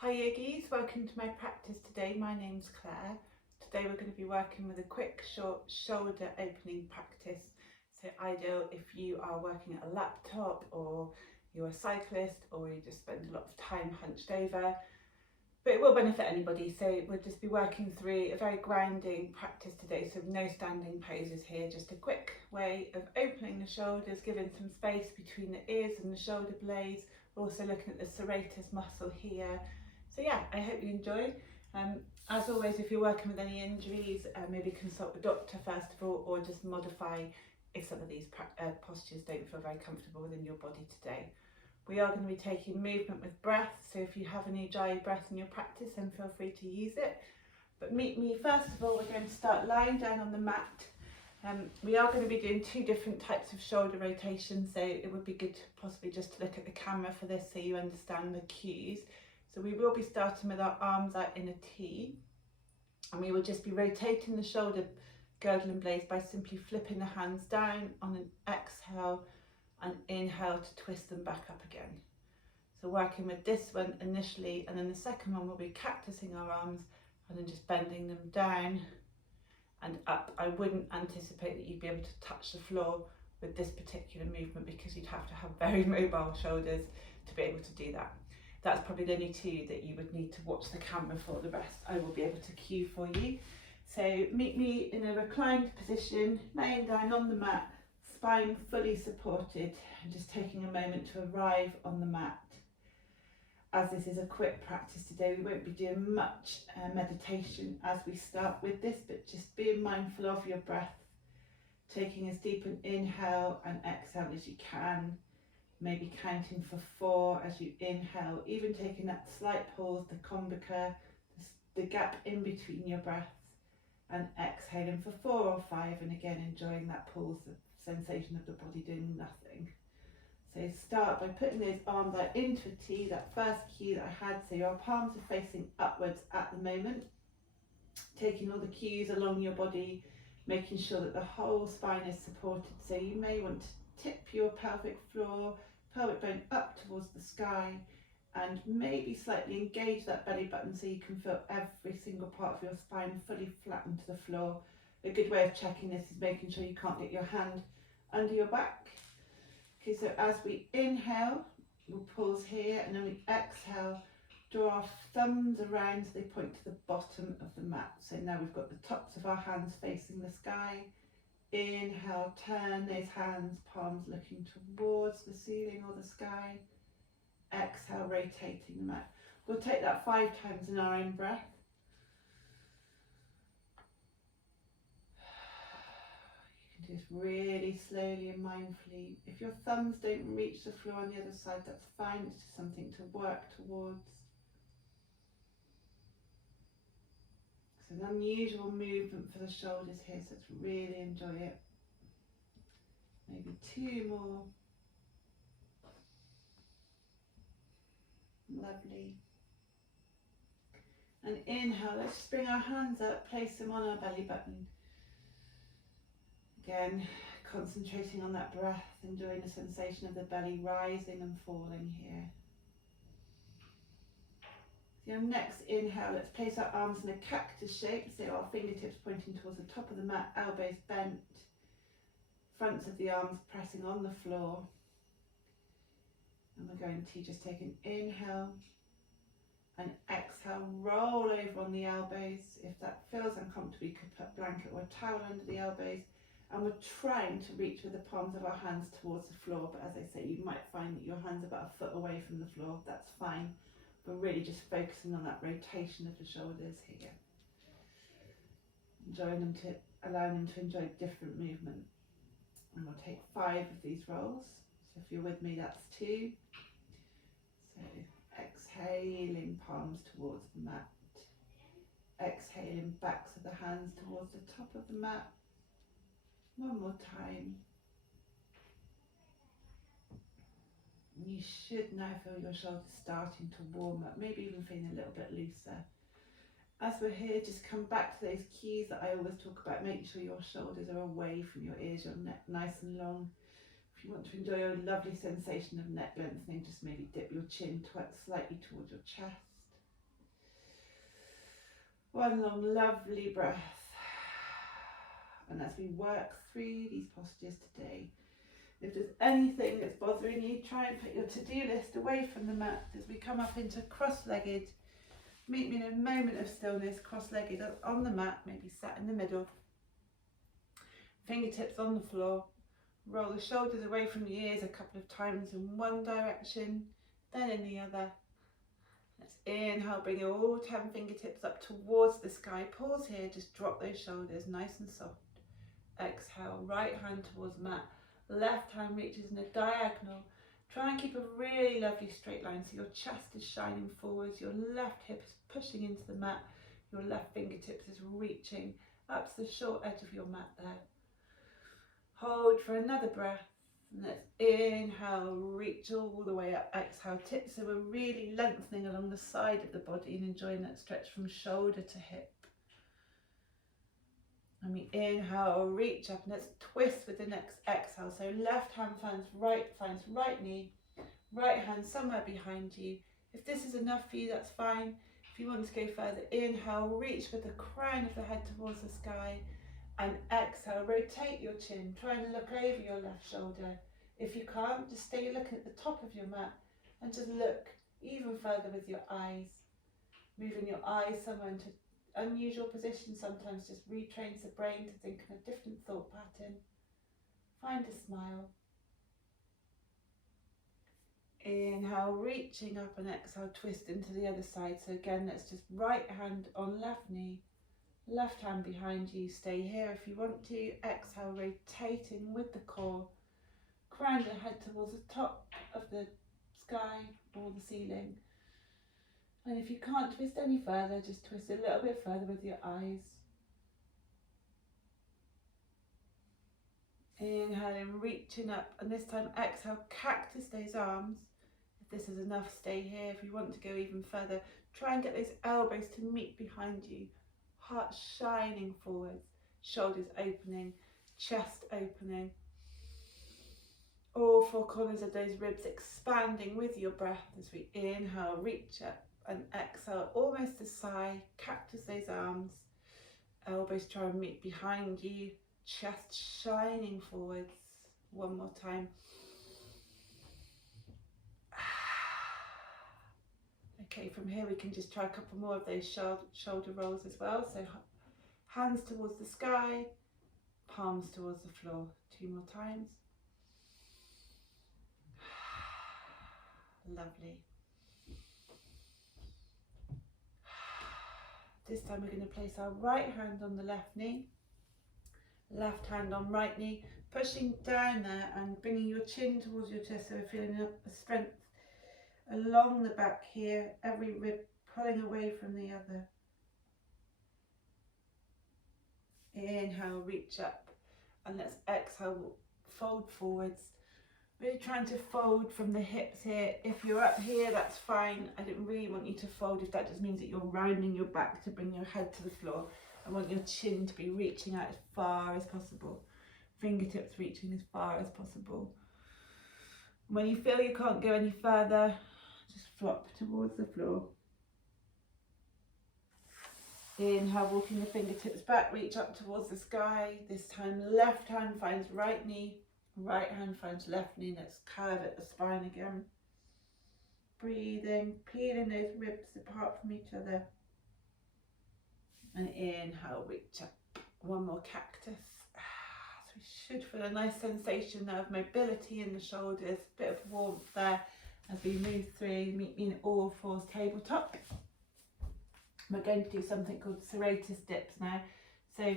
Hi yogis, welcome to my practice today. My name's Claire. Today we're going to be working with a quick short shoulder opening practice. So ideal if you are working at a laptop or you're a cyclist or you just spend a lot of time hunched over. But it will benefit anybody, so we'll just be working through a very grounding practice today, so no standing poses here, just a quick way of opening the shoulders, giving some space between the ears and the shoulder blades. We're also looking at the serratus muscle here. So yeah, I hope you enjoy. As always, if you're working with any injuries, maybe consult the doctor first of all, or just modify if some of these postures don't feel very comfortable within your body today. We are going to be taking movement with breath, so if you have any dry breath in your practice, then feel free to use it. But meet me, first of all, we're going to start lying down on the mat. We are going to be doing two different types of shoulder rotation, so it would be good to possibly just to look at the camera for this so you understand the cues. So we will be starting with our arms out in a T, and we will just be rotating the shoulder girdle and blades by simply flipping the hands down on an exhale and inhale to twist them back up again. So working with this one initially, and then the second one we'll be cactusing our arms and then just bending them down and up. I wouldn't anticipate that you'd be able to touch the floor with this particular movement because you'd have to have very mobile shoulders to be able to do that. That's probably the only two that you would need to watch the camera for. The rest I will be able to cue for you. So meet me in a reclined position, laying down on the mat, spine fully supported, and just taking a moment to arrive on the mat. As this is a quick practice today, we won't be doing much meditation as we start with this, but just being mindful of your breath, taking as deep an inhale and exhale as you can, maybe counting for 4 as you inhale, even taking that slight pause, the combika, the gap in between your breaths, and exhaling for 4 or 5, and again enjoying that pause, the sensation of the body doing nothing. So start by putting those arms out into a T, that first cue that I had, so your palms are facing upwards at the moment, taking all the cues along your body, making sure that the whole spine is supported. So you may want to tip your pelvic floor, pelvic bone up towards the sky, and maybe slightly engage that belly button so you can feel every single part of your spine fully flattened to the floor. A good way of checking this is making sure you can't get your hand under your back. Okay, so as we inhale, we'll pause here, and then we exhale, draw our thumbs around so they point to the bottom of the mat. So now we've got the tops of our hands facing the sky. Inhale, turn those hands, palms looking towards the ceiling or the sky. Exhale, rotating the mat. We'll take that 5 times in our own breath. You can just really slowly and mindfully. If your thumbs don't reach the floor on the other side, that's fine. It's just something to work towards. It's an unusual movement for the shoulders here, so let's really enjoy it. Maybe 2 more. Lovely. And inhale, let's just bring our hands up, place them on our belly button. Again, concentrating on that breath, enjoying the sensation of the belly rising and falling here. So your next inhale, let's place our arms in a cactus shape, so our fingertips pointing towards the top of the mat, elbows bent, fronts of the arms pressing on the floor. And we're going to just take an inhale and exhale, roll over on the elbows. If that feels uncomfortable, you could put a blanket or a towel under the elbows. And we're trying to reach with the palms of our hands towards the floor, but as I say, you might find that your hands are about a foot away from the floor. That's fine. We're really just focusing on that rotation of the shoulders here. Allowing them to enjoy different movement. And we'll take 5 of these rolls. So if you're with me, that's 2. So exhaling, palms towards the mat. Exhaling, backs of the hands towards the top of the mat. 1 more time. You should now feel your shoulders starting to warm up, maybe even feeling a little bit looser. As we're here, just come back to those cues that I always talk about. Make sure your shoulders are away from your ears, your neck nice and long. If you want to enjoy a lovely sensation of neck lengthening, just maybe dip your chin slightly towards your chest. One long lovely breath. And as we work through these postures today, if there's anything that's bothering you, try and put your to-do list away from the mat as we come up into cross-legged. Meet me in a moment of stillness, cross-legged on the mat, maybe sat in the middle. Fingertips on the floor. Roll the shoulders away from the ears a couple of times in one direction, then in the other. Let's inhale, bring all 10 fingertips up towards the sky. Pause here, just drop those shoulders nice and soft. Exhale, right hand towards mat. Left hand reaches in a diagonal. Try and keep a really lovely straight line so your chest is shining forwards, your left hip is pushing into the mat, your left fingertips is reaching up to the short edge of your mat there. Hold for another breath. And let's inhale, reach all the way up. Exhale, tip. So we're really lengthening along the side of the body and enjoying that stretch from shoulder to hip. And we inhale, reach up, and let's twist with the next exhale. So left hand finds right knee, right hand somewhere behind you. If this is enough for you, that's fine. If you want to go further, inhale, reach with the crown of the head towards the sky. And exhale, rotate your chin, try and look over your left shoulder. If you can't, just stay looking at the top of your mat and just look even further with your eyes. Moving your eyes somewhere into unusual positions sometimes just retrains the brain to think in a different thought pattern. Find a smile. Inhale, reaching up, and exhale, twist into the other side. So again, let's just right hand on left knee. Left hand behind you, stay here if you want to. Exhale, rotating with the core. Crown the head towards the top of the sky or the ceiling. And if you can't twist any further, just twist a little bit further with your eyes. Inhaling, reaching up, and this time exhale, cactus those arms. If this is enough, stay here. If you want to go even further, try and get those elbows to meet behind you. Heart shining forwards, shoulders opening, chest opening. All four corners of those ribs expanding with your breath as we inhale, reach up, and exhale, almost a sigh, cactus those arms. Elbows try and meet behind you, chest shining forwards. One more time. Okay, from here we can just try a couple more of those shoulder rolls as well. So hands towards the sky, palms towards the floor. 2 more times. Lovely. This time we're going to place our right hand on the left knee, left hand on right knee, pushing down there and bringing your chin towards your chest so we're feeling a strength along the back here, every rib pulling away from the other. Inhale, reach up, and let's exhale, fold forwards. Really trying to fold from the hips here. If you're up here, that's fine. I don't really want you to fold if that just means that you're rounding your back to bring your head to the floor. I want your chin to be reaching out as far as possible. Fingertips reaching as far as possible. When you feel you can't go any further, just flop towards the floor. Inhale, walking the fingertips back, reach up towards the sky. This time left hand finds right knee, right hand finds left knee. Let's curve at the spine again. Breathing, peeling those ribs apart from each other. And inhale, reach up. One more cactus. So we should feel a nice sensation there of mobility in the shoulders, a bit of warmth there as we move through. Meet me in all fours, tabletop. We're going to do something called serratus dips now. So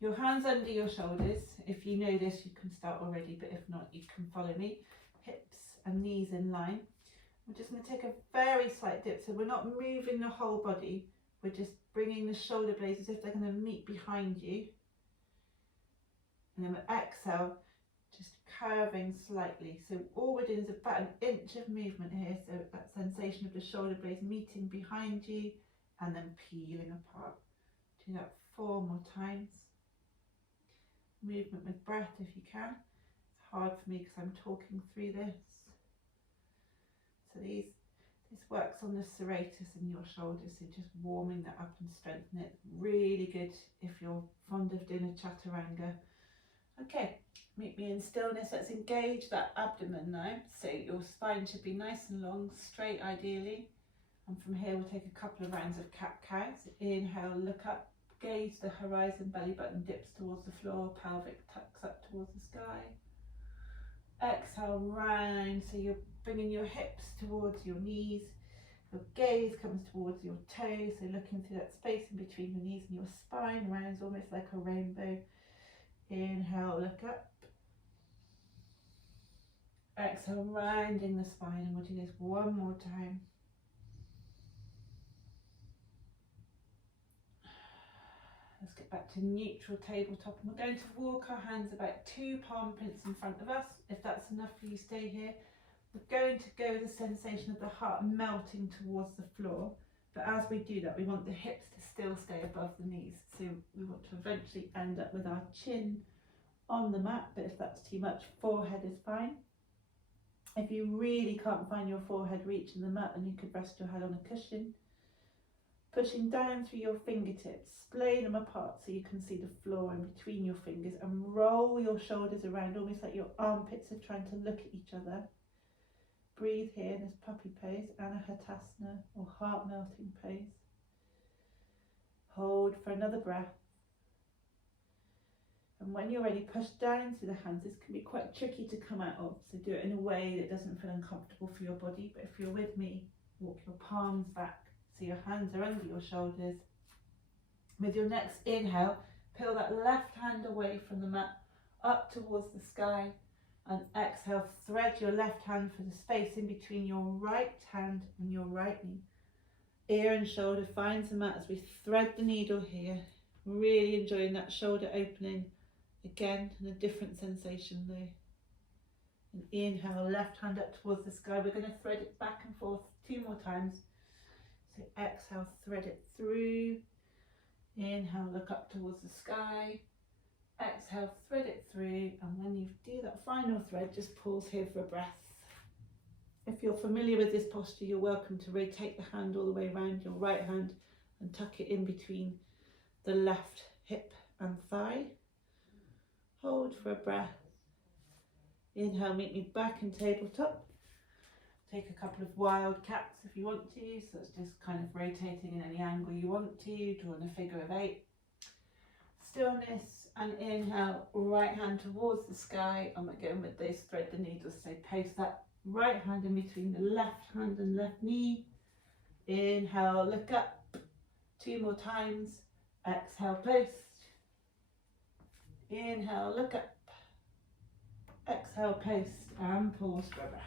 your hands under your shoulders. If you know this, you can start already, but if not, you can follow me. Hips and knees in line. We're just going to take a very slight dip. So we're not moving the whole body. We're just bringing the shoulder blades as if they're going to meet behind you. And then we'll exhale, just curving slightly. So all we're doing is about an inch of movement here. So that sensation of the shoulder blades meeting behind you and then peeling apart. Do that 4 more times. Movement with breath if you can. It's hard for me because I'm talking through this. So these This works on the serratus in your shoulders, so just warming that up and strengthen it. Really good if you're fond of doing a chaturanga. Okay, meet me in stillness. Let's engage that abdomen now. So your spine should be nice and long, straight ideally. And from here we'll take a couple of rounds of cat-cow. So inhale, look up, gaze the horizon, belly button dips towards the floor, pelvic tucks up towards the sky. Exhale, round, so you're bringing your hips towards your knees. Your gaze comes towards your toes, so looking through that space in between your knees, and your spine rounds almost like a rainbow. Inhale, look up. Exhale, rounding the spine, and we'll do this one more time. Let's get back to neutral tabletop, and we're going to walk our hands about 2 palm prints in front of us. If that's enough for you, stay here. We're going to go with the sensation of the heart melting towards the floor, but as we do that we want the hips to still stay above the knees, so we want to eventually end up with our chin on the mat, but if that's too much, forehead is fine. If you really can't find your forehead reaching the mat, then you could rest your head on a cushion. Pushing down through your fingertips, splay them apart so you can see the floor in between your fingers, and roll your shoulders around almost like your armpits are trying to look at each other. Breathe here in this puppy pose, anahatasana, or heart melting pose. Hold for another breath. And when you're ready, push down through the hands. This can be quite tricky to come out of, so do it in a way that doesn't feel uncomfortable for your body. But if you're with me, walk your palms back so your hands are under your shoulders. With your next inhale, peel that left hand away from the mat, up towards the sky, and exhale, thread your left hand for the space in between your right hand and your right knee. Ear and shoulder finds the mat as we thread the needle here. Really enjoying that shoulder opening again, and a different sensation though. And inhale, left hand up towards the sky. We're going to thread it back and forth 2 more times. So exhale, thread it through. Inhale, look up towards the sky. Exhale, thread it through, and when you do that final thread, just pause here for a breath. If you're familiar with this posture, you're welcome to rotate the hand all the way around your right hand and tuck it in between the left hip and thigh. Hold for a breath. Inhale, meet me back in tabletop. Take a couple of wild cats if you want to, so it's just kind of rotating in any angle you want to, drawing a figure of 8. Stillness, and inhale, right hand towards the sky, and we're going with this thread the needle, so post that right hand in between the left hand and left knee. Inhale, look up, 2 more times. Exhale, post. Inhale, look up. Exhale, post, and pause for a breath.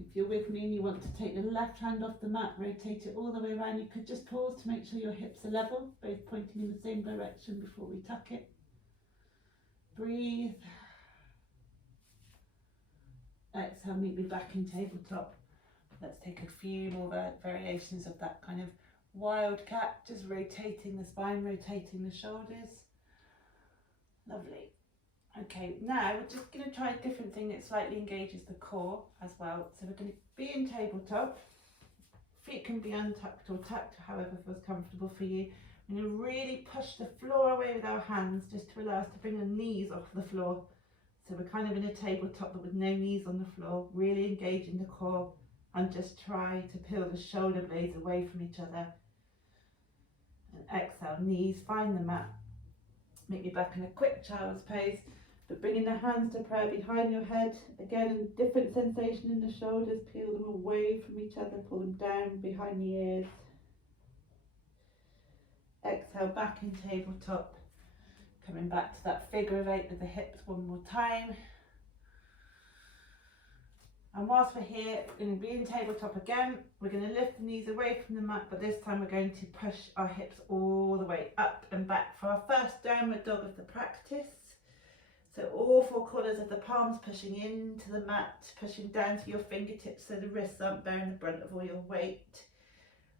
If you're with me and you want to take the left hand off the mat, rotate it all the way around, you could just pause to make sure your hips are level, both pointing in the same direction before we tuck it. Breathe. Exhale, meet me back in tabletop. Let's take a few more variations of that kind of wild cat, just rotating the spine, rotating the shoulders. Lovely. Okay, now we're just going to try a different thing that slightly engages the core as well. So we're going to be in tabletop. Feet can be untucked or tucked, however feels comfortable for you. We're going to really push the floor away with our hands just to allow us to bring the knees off the floor. So we're kind of in a tabletop but with no knees on the floor, really engaging the core, and just try to peel the shoulder blades away from each other. And exhale, knees find the mat. Meet me back in a quick child's pose, but bringing the hands to prayer behind your head. Again, a different sensation in the shoulders. Peel them away from each other, pull them down behind the ears. Exhale, back in tabletop. Coming back to that figure of 8 with the hips one more time. And whilst we're here, we're going to be in tabletop again. We're going to lift the knees away from the mat, but this time we're going to push our hips all the way up and back for our first downward dog of the practice. So all 4 corners of the palms pushing into the mat, pushing down to your fingertips so the wrists aren't bearing the brunt of all your weight.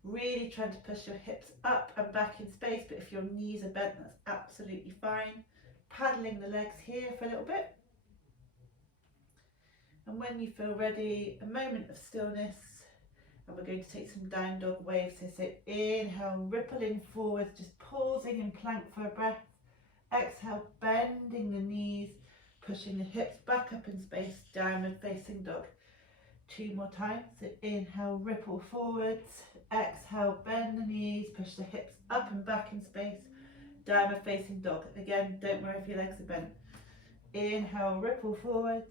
Really trying to push your hips up and back in space, but if your knees are bent, that's absolutely fine. Paddling the legs here for a little bit. And when you feel ready, a moment of stillness, and we're going to take some down dog waves. So inhale, rippling forwards, just pausing in plank for a breath. Exhale, bending the knees, pushing the hips back up in space, downward facing dog. 2 more times. So inhale, ripple forwards. Exhale, bend the knees, push the hips up and back in space, downward facing dog. Again, don't worry if your legs are bent. Inhale, ripple forwards.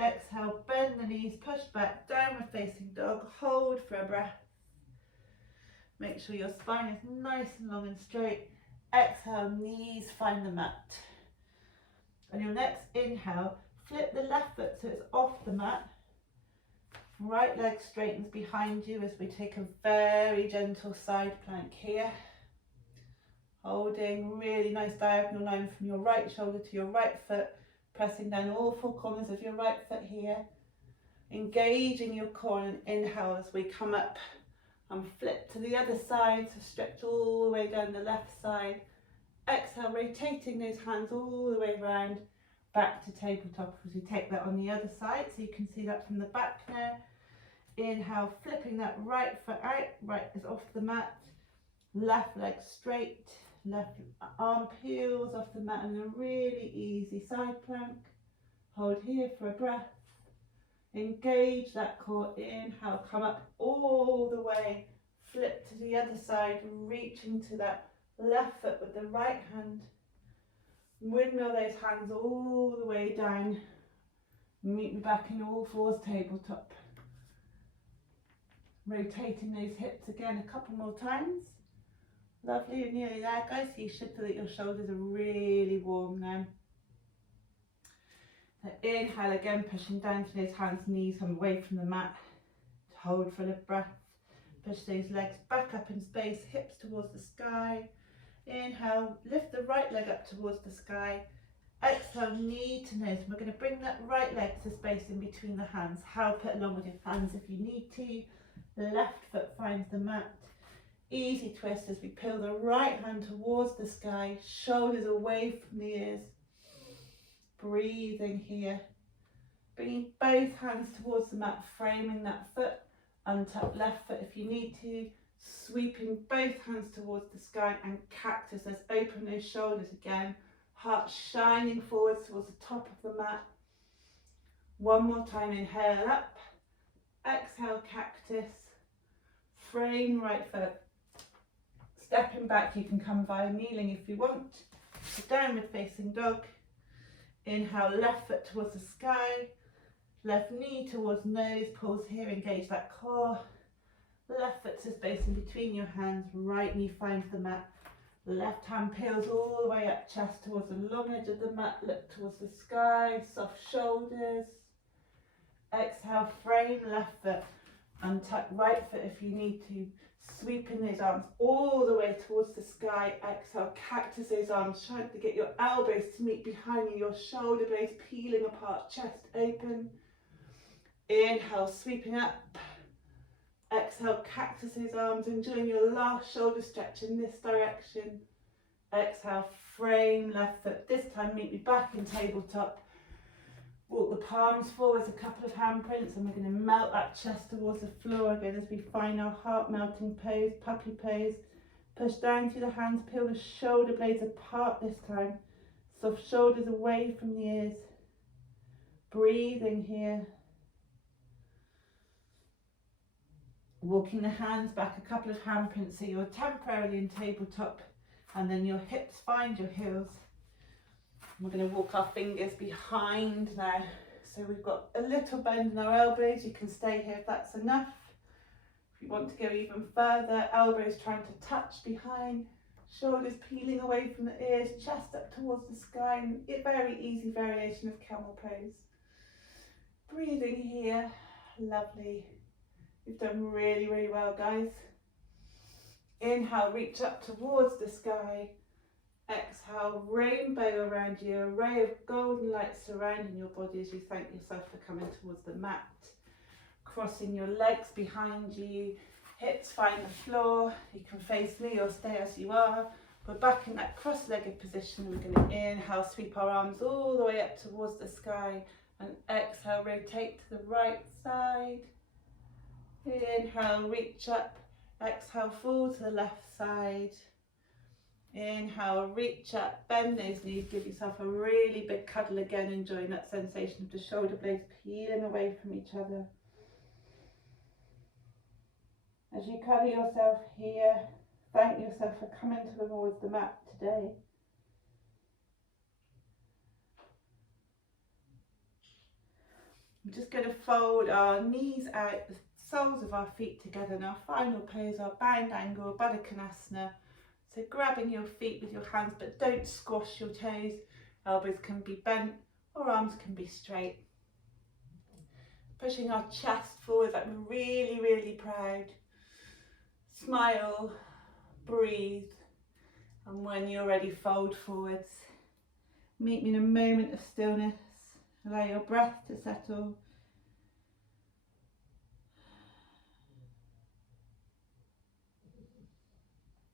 Exhale, bend the knees, push back, downward facing dog. Hold for a breath. Make sure your spine is nice and long and straight. Exhale, knees find the mat. On your next inhale, flip the left foot so it's off the mat. Right leg straightens behind you as we take a very gentle side plank here. Holding really nice diagonal line from your right shoulder to your right foot, pressing down all 4 corners of your right foot here. Engaging your core and inhale as we come up and flip to the other side, so stretch all the way down the left side. Exhale, rotating those hands all the way around, back to tabletop as we take that on the other side, so you can see that from the back now. Inhale, flipping that right foot out, right is off the mat, left leg straight, left arm peels off the mat, and a really easy side plank. Hold here for a breath. Engage that core. Inhale, come up all the way, flip to the other side, reaching to that left foot with the right hand. Windmill those hands all the way down. Meet me back in all fours, tabletop. Rotating those hips again a couple more times. Lovely, you're nearly there, guys. So you should feel that your shoulders are really warm now. So inhale again, pushing down to those hands, knees come away from the mat. Hold for the breath. Push those legs back up in space, hips towards the sky. Inhale, lift the right leg up towards the sky. Exhale, knee to nose. We're going to bring that right leg to space in between the hands. Help it along with your hands if you need to. The left foot finds the mat. Easy twist as we peel the right hand towards the sky, shoulders away from the ears. Breathing here. Bringing both hands towards the mat, framing that foot. Untuck left foot if you need to. Sweeping both hands towards the sky and cactus. Let's open those shoulders again. Heart shining forwards towards the top of the mat. One more time, inhale up. Exhale, cactus. Frame right foot. Stepping back, you can come via kneeling if you want. So downward facing dog. Inhale, left foot towards the sky. Left knee towards nose. Pause here, engage that core. Left foot to space in between your hands. Right knee finds the mat. Left hand peels all the way up, chest towards the long edge of the mat. Look towards the sky. Soft shoulders. Exhale, frame left foot. Untuck right foot if you need to. Sweeping those arms all the way towards the sky. Exhale, cactus those arms, trying to get your elbows to meet behind you, your shoulder blades peeling apart, chest open. Inhale, sweeping up. Exhale, cactus those arms, enjoying your last shoulder stretch in this direction. Exhale, frame left foot. This time meet me back in tabletop. Walk the palms forwards, a couple of handprints, and we're going to melt that chest towards the floor again as we find our heart melting pose, puppy pose. Push down through the hands, peel the shoulder blades apart this time. Soft shoulders away from the ears. Breathing here. Walking the hands back, a couple of handprints so you're temporarily in tabletop, and then your hips find your heels. We're going to walk our fingers behind now. So we've got a little bend in our elbows. You can stay here if that's enough. If you want to go even further, elbows trying to touch behind, shoulders peeling away from the ears, chest up towards the sky, and a very easy variation of camel pose. Breathing here, lovely. You've done really, really well, guys. Inhale, reach up towards the sky. Exhale, rainbow around you, array of golden light surrounding your body as you thank yourself for coming towards the mat. Crossing your legs behind you, hips find the floor. You can face me or stay as you are. We're back in that cross-legged position. We're going to inhale, sweep our arms all the way up towards the sky And exhale, rotate to the right side. Inhale, reach up. Exhale, fall to the left side. Inhale, reach up, bend those knees, give yourself a really big cuddle again, enjoying that sensation of the shoulder blades peeling away from each other. As you cuddle yourself here, thank yourself for coming towards the mat today. I'm just going to fold our knees out, the soles of our feet together in our final pose, our bound angle, Baddha Konasana. So grabbing your feet with your hands, but don't squash your toes. Elbows can be bent or arms can be straight. Pushing our chest forward like we're really, really proud. Smile, breathe, and when you're ready, fold forwards. Meet me in a moment of stillness. Allow your breath to settle.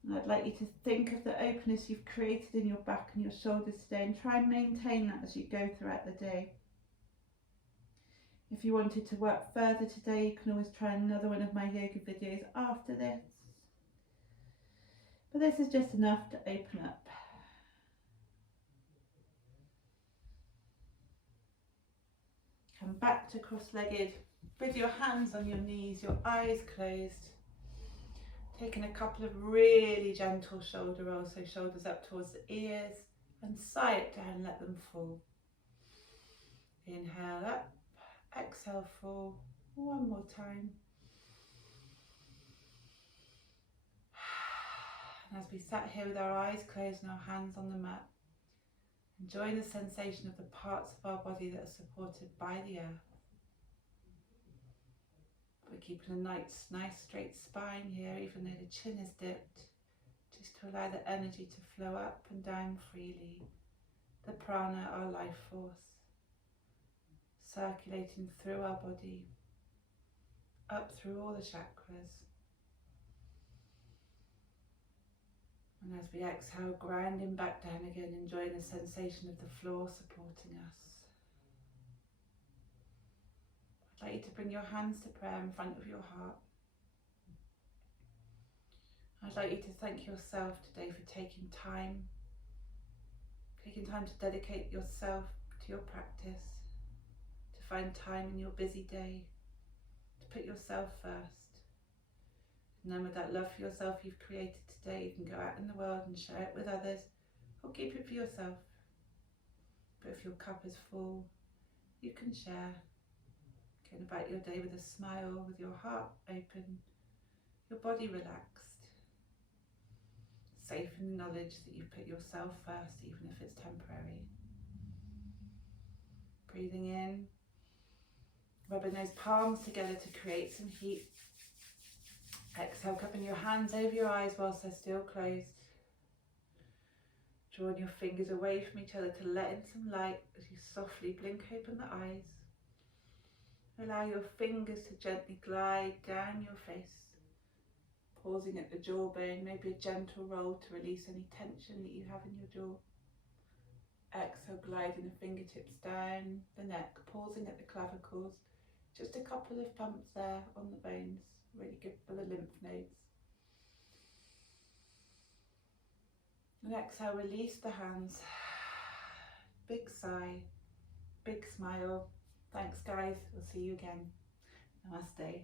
And I'd like you to think of the openness you've created in your back and your shoulders today, and try and maintain that as you go throughout the day. If you wanted to work further today, you can always try another one of my yoga videos after this. But this is just enough to open up. Come back to cross-legged with your hands on your knees, your eyes closed. Taking a couple of really gentle shoulder rolls, so shoulders up towards the ears, and sigh it down, let them fall. Inhale up, exhale fall. One more time. And as we sat here with our eyes closed and our hands on the mat, enjoying the sensation of the parts of our body that are supported by the earth. We're keeping a nice straight spine here, even though the chin is dipped, just to allow the energy to flow up and down freely. The prana, our life force, circulating through our body, up through all the chakras. And as we exhale, grounding back down again, enjoying the sensation of the floor supporting us. I'd like you to bring your hands to prayer in front of your heart. I'd like you to thank yourself today for taking time to dedicate yourself to your practice, to find time in your busy day, to put yourself first. And then with that love for yourself you've created today, you can go out in the world and share it with others, or keep it for yourself. But if your cup is full, you can share. Going about your day with a smile, with your heart open, your body relaxed, safe in the knowledge that you've put yourself first, even if it's temporary. Breathing in, rubbing those palms together to create some heat. Exhale, cupping your hands over your eyes whilst they're still closed. Drawing your fingers away from each other to let in some light as you softly blink open the eyes. Allow your fingers to gently glide down your face, pausing at the jawbone, maybe a gentle roll to release any tension that you have in your jaw. Exhale, gliding the fingertips down the neck, pausing at the clavicles, just a couple of pumps there on the bones, really good for the lymph nodes. And exhale, release the hands, big sigh, big smile. Thanks guys, we'll see you again. Namaste.